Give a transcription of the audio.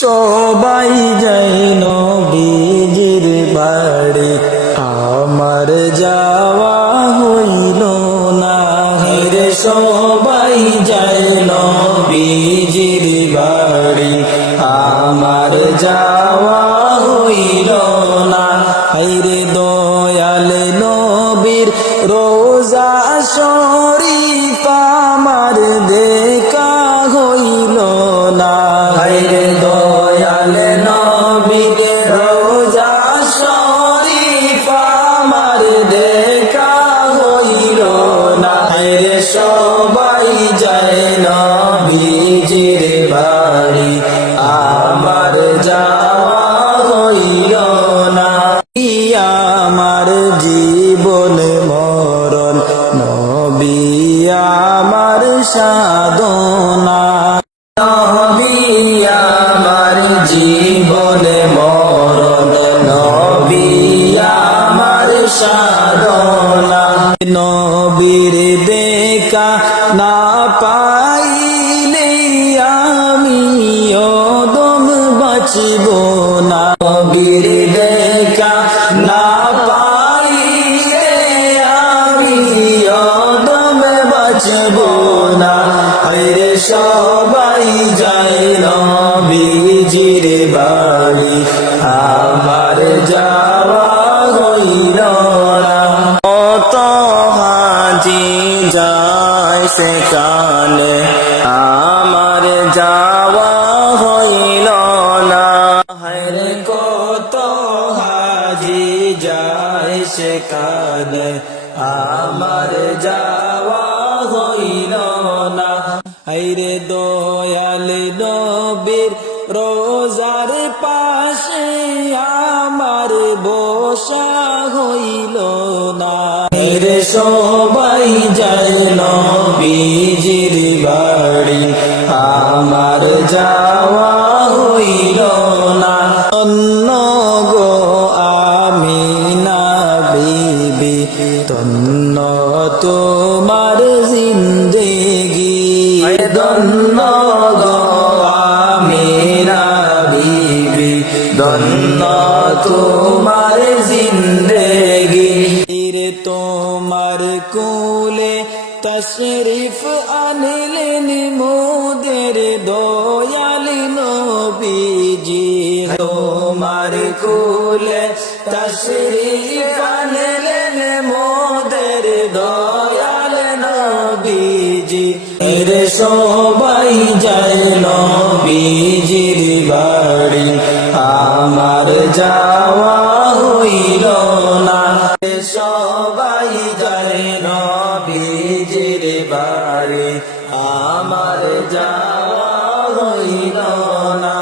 সবাই যাই নবীজির বাড়ি, আমার যাওয়া হইল না। রে সবাই যাই নবীজির বাড়ি, আমার যাওয়া হইল না। রে দয়াল নবীর রোজা শরীফ আমার দেখা হইল না। রে দয়াল নবীর রোজা শরীফ আমার দেখা হইল না। রে সবাই যায় নবীজির বাড়ি, আমার যাওয়া হইল না। আমার জীবন মরণ নবী আমার সাধনা, নবী আমার জীবন মরণ নবী আমার সাধনা। নবীর দেখা না পাইলে আমি ওদম বাঁচিব না। নবীর দেখা না পাইলে আমি ওদম বাঁচিব না। রে সবাই যায় নবীজির বাড়ি, আমার যাওয়া হইল না। কত হাজি যায় সেখানে, আমার যাওয়া হইল না। রে কত হাজি যায় সেখানে, আমার যাওয়া হইল না। রে দয়াল নবীর রোজার পাশে আমার বসা হইল না। রে সবাই যায় নবীজির বাড়ি, আমার যাওয়া হইল না। তন্ন গো আমিনা বিবি, তন্ন তোমার জিন্দেগি। ধন্য গো আমিনা বিবি, ধন্য তোমার জিন্দেগি। রে তোমার কুলে তশরিফ আনলেন মোদের দয়াল নবীজি। তোমার কুলে তশরিফ আনলেন মোদের দয়াল নবীজি। রে সবাই যায় নবীজির বাড়ি, আমার যাওয়া হইল না। রে সবাই যায় নবীজির বাড়ি, আমার যাওয়া হইল না।